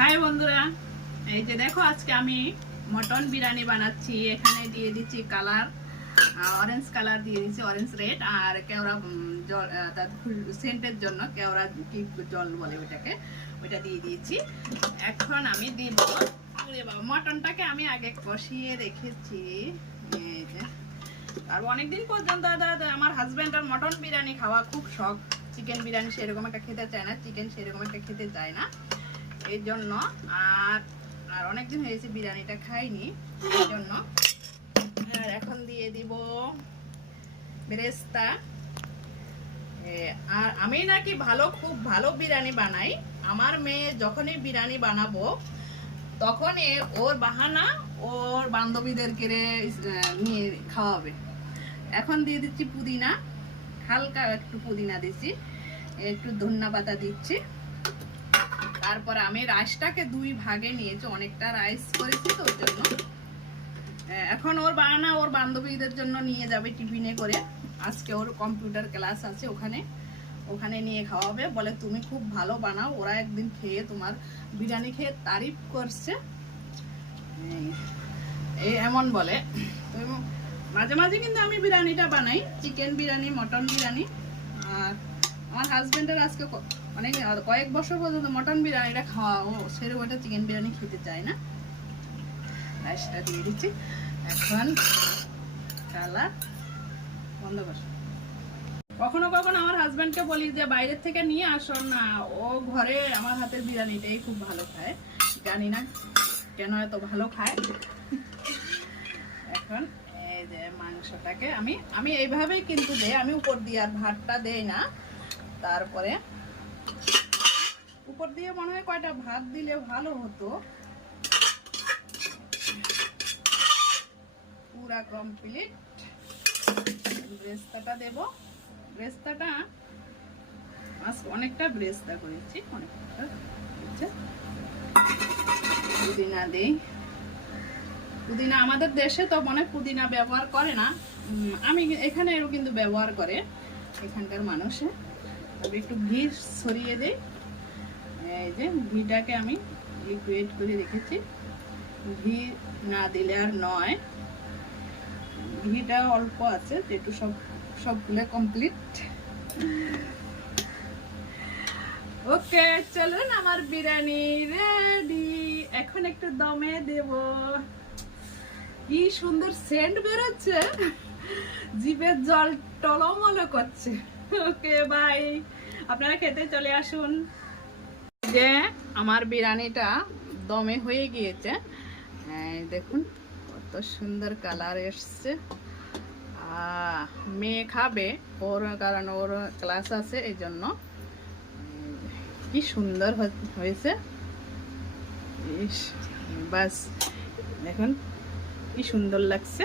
High বন্ধুরা, এই যে দেখো আজকে আমি মটন বিরিয়ানি বানাচ্ছি। এখানে দিয়ে দিচ্ছি কালার অরেঞ্জ কালার দিয়ে দিচ্ছি অরেঞ্জ রেড আর কেওড়া জল সেন্টের জন্য কেওড়া কি জল বলে ওইটাকে, ওইটা দিয়ে দিয়েছি। এখন আমি দিব মটনটাকে আমি আগে কষিয়ে রেখেছি। আর অনেকদিন পর্যন্ত আমার হাজব্যান্ড আর মটন বিরিয়ানি খাওয়া খুব শখ। চিকেন বিরিয়ানি সেরকম একটা খেতে চায় না চিকেন সেরকম একটা খেতে চায় না। এই জন্য আর আর অনেকদিন হয়েছে বিরিয়ানিটা খাইনি এই জন্য আর এখন দিয়ে দিব বেরেস্তা। আর আমি নাকি ভালো খুব ভালো বিরিয়ানি বানাই। আমার মেয়ে যখনই বিরিয়ানি বানাবো তখনই ওর বাহানা ওর বান্ধবীদেরকে রে- আহ, নিয়ে খাওয়াবে। এখন দিয়ে দিচ্ছি পুদিনা হালকা একটু পুদিনা দিচ্ছি একটু ধন্যা পাতা দিচ্ছি। তারপর আমি রাইসটাকে দুই ভাগে নিয়েছি, অনেকটা রাইস করেছি তো জন্য। এখন ওর বাহানা ওর বান্ধবীদের জন্য নিয়ে যাবে টিফিনে করে। আজকে ওর কম্পিউটার ক্লাস আছে ওখানে। ওখানে নিয়ে খাওয়াবে। বলে, তুমি খুব ভালো বানাও। ওরা একদিন খেয়ে তোমার বিরিয়ানি খেয়ে তারিফ করছে। এই- এমন বলে। তো মাঝে মাঝে কিন্তু আমি বিরিয়ানিটা বানাই। চিকেন বিরিয়ানি, মটন বিরিয়ানি, আর আমার হাজবেন্ডের আজকে অনেক কয়েক বছর পর্যন্ত মটন বিরিয়ানিটা খাওয়া, ও সেরকম একটা চিকেন বিরিয়ানি খেতে চায় না। রাইসটা দিয়ে দিচ্ছি। এখন কালার বন্ধ কর। কখনো কখনো আমার হাজবেন্ডকে বলি যে বাইরের থেকে নিয়ে আসো না, ও ঘরে আমার হাতের বিরিয়ানিটাই খুব ভালো খায়। জানি না কেন এত ভালো খায়। এখন এই যে মাংসটাকে আমি আমি এইভাবেই কিন্তু দেই, আমি উপর দিয়ে আর ভাতটা দেই না। তারপরে উপর দিয়ে মনে হয় কয়টা ভাত দিলে ভালো হতো। পুরা কমপ্লিট ব্রেস্তাটা দেব। ব্রেস্তাটা আজ অনেকটা ব্রেস্তা করেছি, অনেকটা পুদিনা দেই। পুদিনা আমাদের দেশে তো মনে পুদিনা ব্যবহার করে না। আমি এখানে কিন্তু ব্যবহার করে এখানকার মানুষে। তবে একটু ঘি ছড়িয়ে দেই এই যে ঘিটাকে আমি লিকুইড করে রেখেছি। ঘি না দিলে আর নয়। ঘিটা অল্প আছে একটু সব, সবগুলো কমপ্লিট ওকে চলুন আমার বিরিয়ানি রেডি এখন একটু দমে দেব। কি সুন্দর সেন্ট বেরোচ্ছে। জিভের জল টলমলো করছে। ওকে বাই আপনারা খেতে চলে আসুন। যে আমার বিরিয়ানিটা দমে হয়ে গিয়েছে। দেখুন কত সুন্দর কালার এসছে। মেয়ে খাবে ওর কারণ ওর ক্লাস আছে এই জন্য। কি সুন্দর হয়েছে। ইস, বাস দেখুন কি সুন্দর লাগছে।